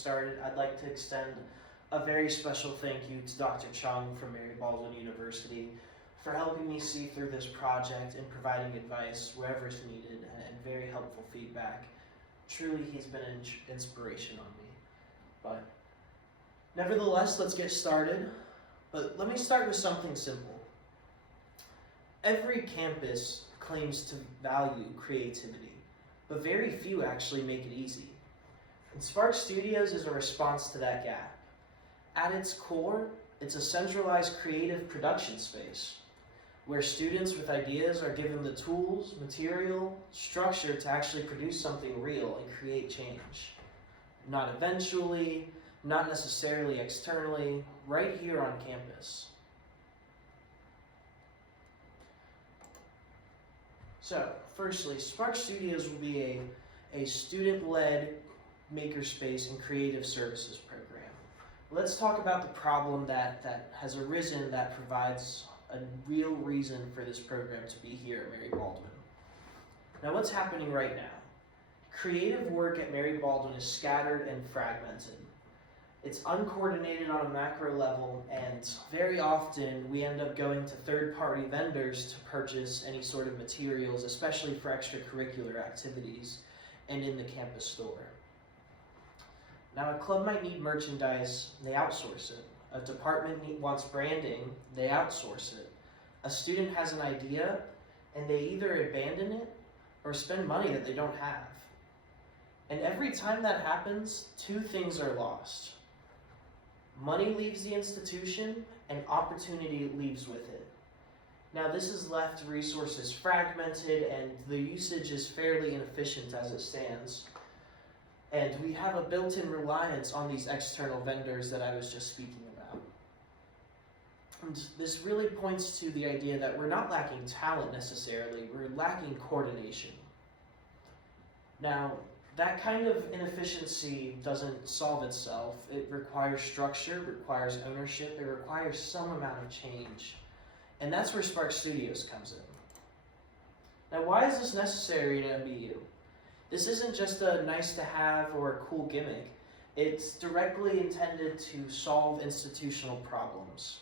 started, I'd like to extend a very special thank you to Dr. Chung from Mary Baldwin University for helping me see through this project and providing advice wherever it's needed and very helpful feedback. Truly, he's been an inspiration on me. But nevertheless, let's get started. But let me start with something simple. Every campus claims to value creativity, but very few actually make it easy. And Spark Studios is a response to that gap. At its core, it's a centralized creative production space where students with ideas are given the tools, material, structure to actually produce something real and create change. Not eventually, not necessarily externally, right here on campus. So, firstly, Spark Studios will be a student-led makerspace and creative services program. Let's talk about the problem that has arisen that provides a real reason for this program to be here at Mary Baldwin. Now, what's happening right now? Creative work at Mary Baldwin is scattered and fragmented. It's uncoordinated on a macro level, and very often we end up going to third-party vendors to purchase any sort of materials, especially for extracurricular activities and in the campus store. Now, a club might need merchandise, they outsource it. A department wants branding, they outsource it. A student has an idea, and they either abandon it or spend money that they don't have. And every time that happens, two things are lost. Money leaves the institution, and opportunity leaves with it. Now, this has left resources fragmented, and the usage is fairly inefficient as it stands. And we have a built-in reliance on these external vendors that I was just speaking about. And this really points to the idea that we're not lacking talent necessarily, we're lacking coordination. Now, that kind of inefficiency doesn't solve itself. It requires structure, it requires ownership, it requires some amount of change. And that's where Spark Studios comes in. Now, why is this necessary to MBU? This isn't just a nice to have or a cool gimmick. It's directly intended to solve institutional problems.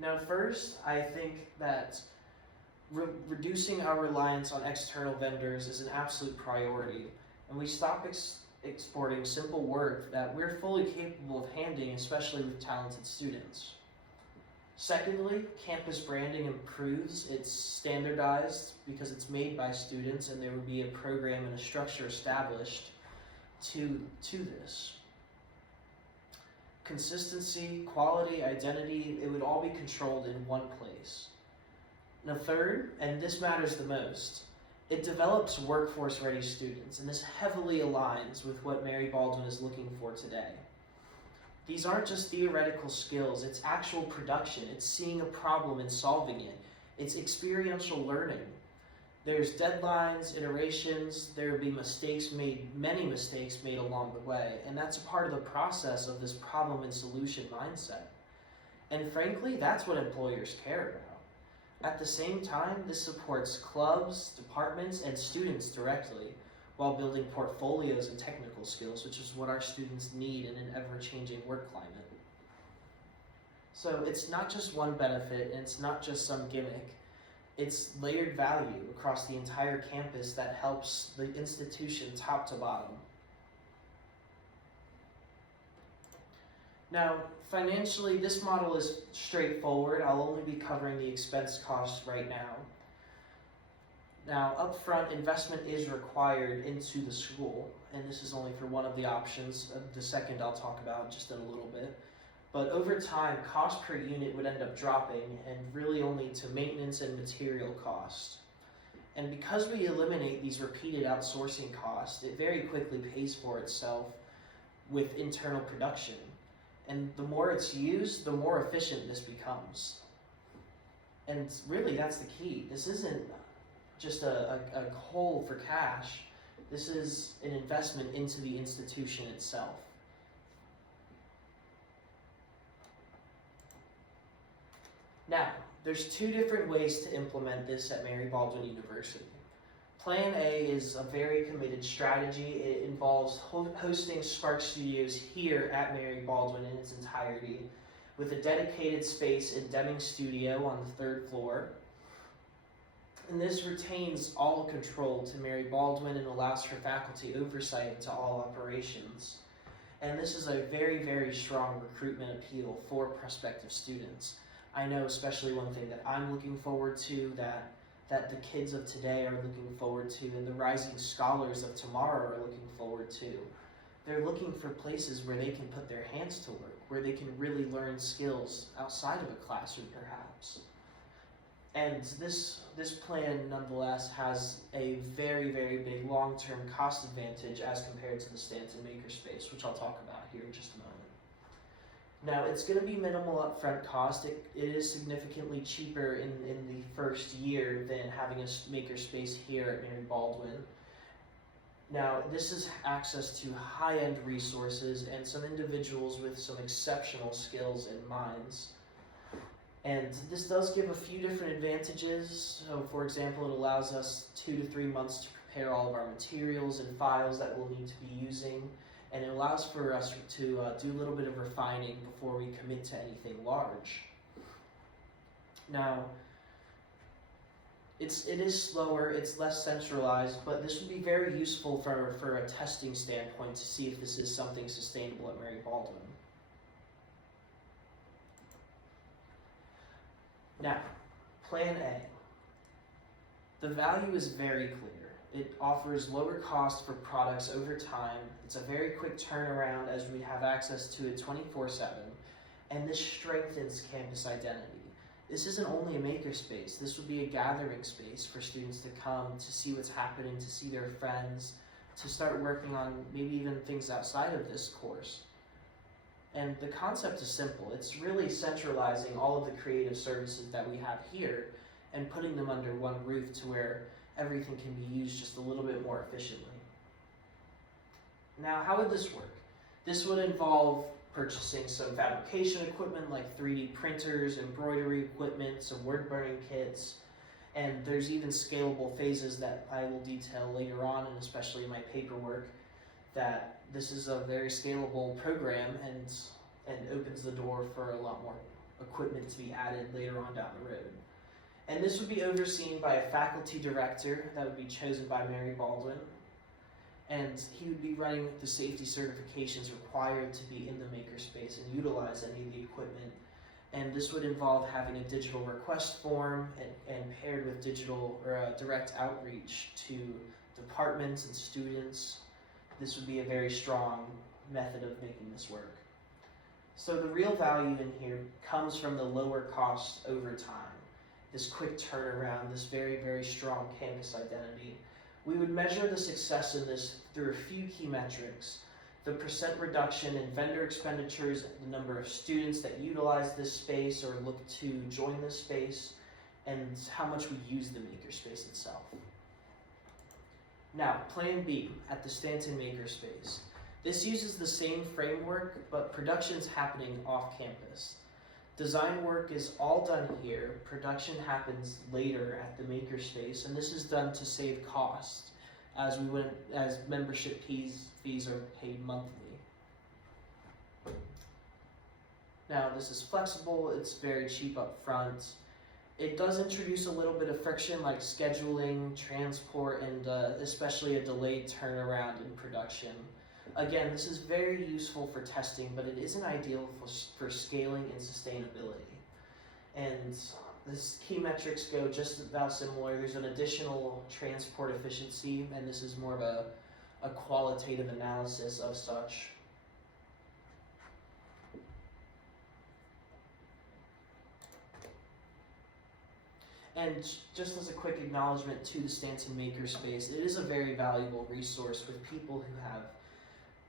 Now, first, I think that reducing our reliance on external vendors is an absolute priority, and we stop exporting simple work that we're fully capable of handling, especially with talented students. Secondly, campus branding improves. It's standardized because it's made by students, and there would be a program and a structure established to this. Consistency, quality, identity, it would all be controlled in one place. Now, third, and this matters the most, it develops workforce-ready students, and this heavily aligns with what Mary Baldwin is looking for today. These aren't just theoretical skills, it's actual production, it's seeing a problem and solving it, it's experiential learning. There's deadlines, iterations, there will be mistakes made, many mistakes made along the way, and that's a part of the process of this problem and solution mindset. And frankly, that's what employers care about. At the same time, this supports clubs, departments, and students directly, while building portfolios and technical skills, which is what our students need in an ever-changing work climate. So it's not just one benefit, and it's not just some gimmick. It's layered value across the entire campus that helps the institution top to bottom. Now, financially, this model is straightforward. I'll only be covering the expense costs right now. Now, upfront investment is required into the school, and this is only for one of the options. The second I'll talk about just in a little bit. But over time, cost per unit would end up dropping, and really only to maintenance and material cost. And because we eliminate these repeated outsourcing costs, it very quickly pays for itself with internal production. And the more it's used, the more efficient this becomes. And really, that's the key. This isn't just a hole for cash. This is an investment into the institution itself. Now, there's two different ways to implement this at Mary Baldwin University. Plan A is a very committed strategy. It involves hosting Spark Studios here at Mary Baldwin in its entirety, with a dedicated space in Deming Studio on the 3rd floor. And this retains all control to Mary Baldwin and allows for faculty oversight to all operations. And this is a very, very strong recruitment appeal for prospective students. I know especially one thing that I'm looking forward to, that the kids of today are looking forward to, and the rising scholars of tomorrow are looking forward to. They're looking for places where they can put their hands to work, where they can really learn skills outside of a classroom perhaps. And this plan nonetheless has a very, very big long-term cost advantage as compared to the Stanton Makerspace, which I'll talk about here in just a moment. Now, it's going to be minimal upfront cost. It is significantly cheaper in the first year than having a makerspace here at Mary Baldwin. Now, this is access to high-end resources and some individuals with some exceptional skills and minds. And this does give a few different advantages. So, for example, it allows us 2 to 3 months to prepare all of our materials and files that we'll need to be using. And it allows for us to do a little bit of refining before we commit to anything large. Now, it is slower, it's less centralized, but this would be very useful for a testing standpoint to see if this is something sustainable at Mary Baldwin. Now, Plan A. The value is very clear. It offers lower cost for products over time. It's a very quick turnaround as we have access to it 24/7, and this strengthens campus identity. This isn't only a makerspace. This would be a gathering space for students to come to see what's happening, to see their friends, to start working on maybe even things outside of this course. And the concept is simple. It's really centralizing all of the creative services that we have here and putting them under one roof to where everything can be used just a little bit more efficiently. Now, how would this work? This would involve purchasing some fabrication equipment like 3D printers, embroidery equipment, some word burning kits, and there's even scalable phases that I will detail later on, and especially in my paperwork, that this is a very scalable program and opens the door for a lot more equipment to be added later on down the road. And this would be overseen by a faculty director that would be chosen by Mary Baldwin, and he would be running the safety certifications required to be in the makerspace and utilize any of the equipment. And this would involve having a digital request form and paired with digital or direct outreach to departments and students. This would be a very strong method of making this work. So the real value in here comes from the lower cost over time. This quick turnaround, this very, very strong campus identity. We would measure the success in this through a few key metrics: the % reduction in vendor expenditures, the number of students that utilize this space or look to join this space, and how much we use the makerspace itself. Now, Plan B at the Stanton Makerspace. This uses the same framework, but production's happening off campus. Design work is all done here. Production happens later at the makerspace, and this is done to save costs, as membership fees are paid monthly. Now, this is flexible. It's very cheap up front. It does introduce a little bit of friction, like scheduling, transport, and especially a delayed turnaround in production. Again, this is very useful for testing, but it isn't ideal for scaling and sustainability. And this key metrics go just about similar. There's an additional transport efficiency, and this is more of a qualitative analysis of such. And just as a quick acknowledgement to the Stanton Makerspace, it is a very valuable resource with people who have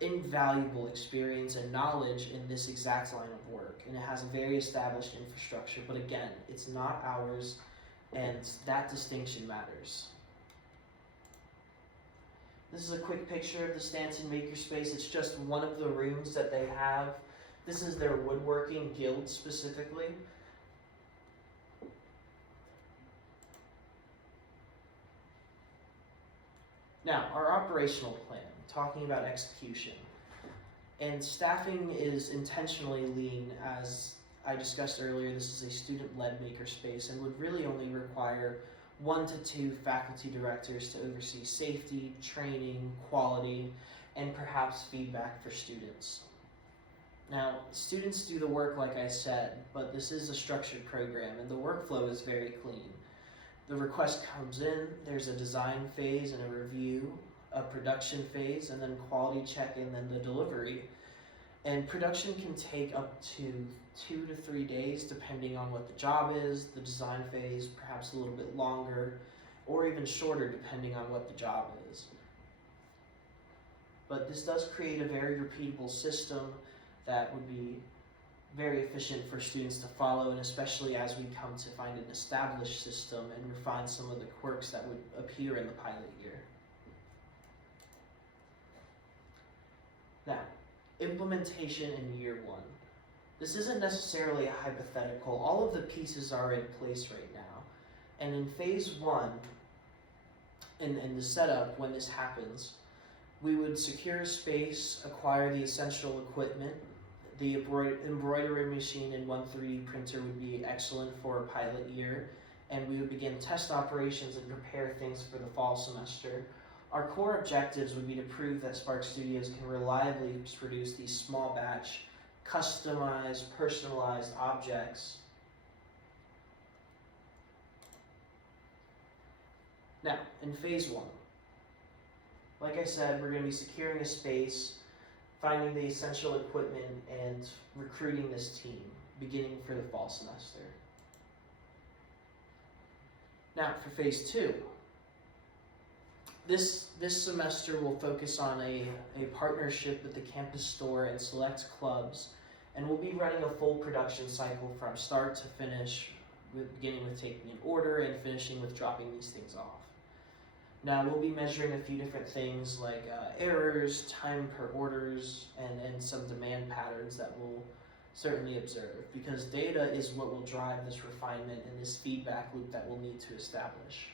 invaluable experience and knowledge in this exact line of work, and it has a very established infrastructure, but again, it's not ours, and that distinction matters. This is a quick picture of the Stanton Makerspace. It's just one of the rooms that they have. This is their woodworking guild specifically. Now, our operational plan, talking about execution. And staffing is intentionally lean. As I discussed earlier, this is a student-led makerspace and would really only require 1 to 2 faculty directors to oversee safety, training, quality, and perhaps feedback for students. Now, students do the work like I said, but this is a structured program and the workflow is very clean. The request comes in, there's a design phase and a review, a production phase, and then quality check, and then the delivery. And production can take up to 2 to 3 days depending on what the job is, the design phase, perhaps a little bit longer, or even shorter depending on what the job is. But this does create a very repeatable system that would be very efficient for students to follow, and especially as we come to find an established system and refine some of the quirks that would appear in the pilot year. Now, implementation in year 1. This isn't necessarily a hypothetical. All of the pieces are in place right now. And in phase 1, in the setup, when this happens, we would secure space, acquire the essential equipment. The embroidery machine and 1 3D printer would be excellent for a pilot year, and we would begin test operations and prepare things for the fall semester. Our core objectives would be to prove that Spark Studios can reliably produce these small batch, customized, personalized objects. Now, in phase 1, like I said, we're going to be securing a space, finding the essential equipment, and recruiting this team, beginning for the fall semester. Now, for phase 2, this semester we'll focus on a partnership with the campus store and select clubs, and we'll be running a full production cycle from start to finish, beginning with taking an order and finishing with dropping these things off. Now, we'll be measuring a few different things like errors, time per orders, and some demand patterns that we'll certainly observe, because data is what will drive this refinement and this feedback loop that we'll need to establish.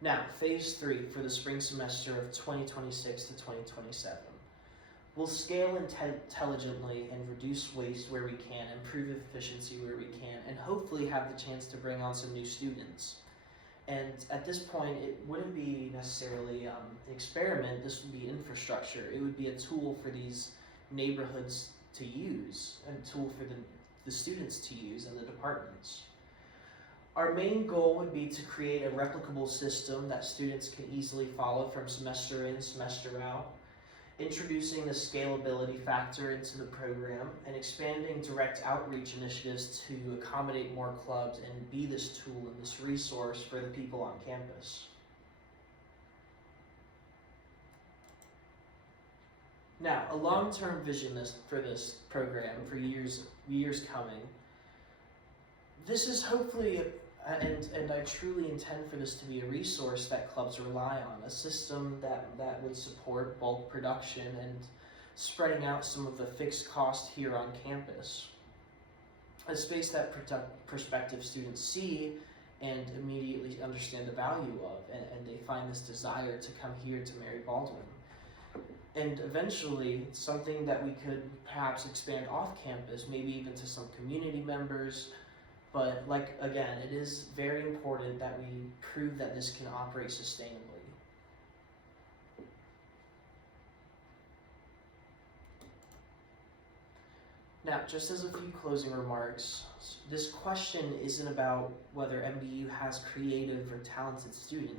Now, phase 3 for the spring semester of 2026 to 2027. We'll scale intelligently and reduce waste where we can, improve efficiency where we can, and hopefully have the chance to bring on some new students. And at this point, it wouldn't be necessarily an experiment, this would be infrastructure. It would be a tool for these neighborhoods to use, a tool for the students to use and the departments. Our main goal would be to create a replicable system that students can easily follow from semester in, semester out, introducing the scalability factor into the program, and expanding direct outreach initiatives to accommodate more clubs and be this tool and this resource for the people on campus. Now, a long-term vision for this program for years coming. This is hopefully, and I truly intend for this to be a resource that clubs rely on, a system that would support bulk production and spreading out some of the fixed cost here on campus. A space that prospective students see and immediately understand the value of, and they find this desire to come here to Mary Baldwin. And eventually, something that we could perhaps expand off campus, maybe even to some community members. But again, it is very important that we prove that this can operate sustainably. Now, just as a few closing remarks, this question isn't about whether MBU has creative or talented students.